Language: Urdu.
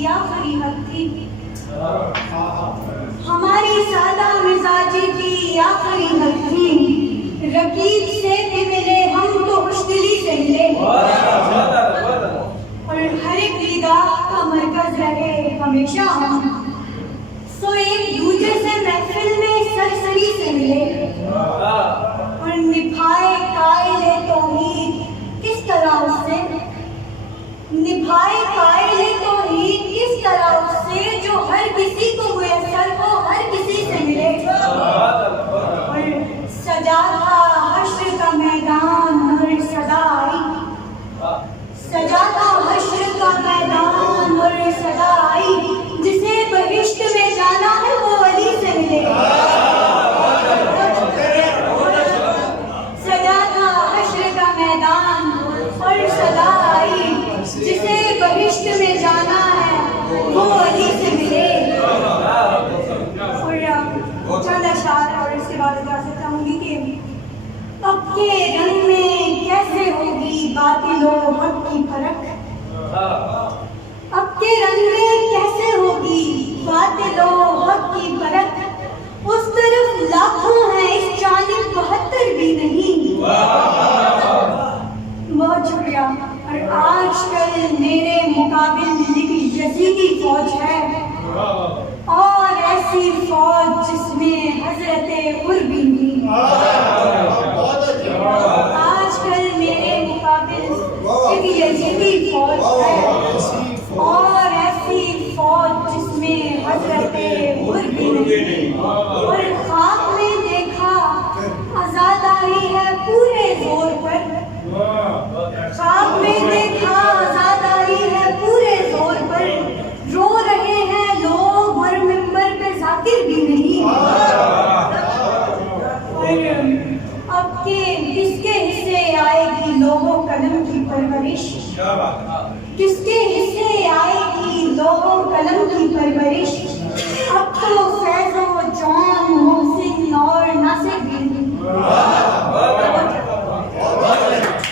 کی آخری حد تھی، ہماری سادہ مزاجی کی آخری حد تھی، رقیب سے بھی ملے ہم تو خوش دلی سے ملے، اور ہر ایک نگاہ کا مرکز رہے ہمیشہ ہم، سو ایک دوسرے سے محفل میں سرسری سے ملے، اور نبھائے قائل توحید کس طرح اس سے، نبھائے قائل توحید کس طرح اس سے جو ہر کسی کو میسر ہو، ہر کسی سے ملے، اور سجا تھا حشر کا میدان اور صدا آئی، سجا تھا حشر کا میدان اور صدا آئی، جسے بہشت میں جانا ہے وہ علی سے ملے، سجا تھا حشر کا میدان اور صدا آئی، جسے بہشت میں جانا ہے وہ علی سے ملے۔ اور چند اشعار اور اس کے بعد اجازت چاہوں گی کہ اب کے رنگ میں کیسے ہوگی باطل و حق کی فرق، اب کے رنگ میں کیسے ہوگی باطل و حق کی فرق، اس طرف لاکھوں ہیں اس جانب 72 بھی نہیں۔ بہت شکریہ۔ اور آج کل میرے مقابل ایک یزیدی فوج ہے، اور ایسی فوج جس میں حضرت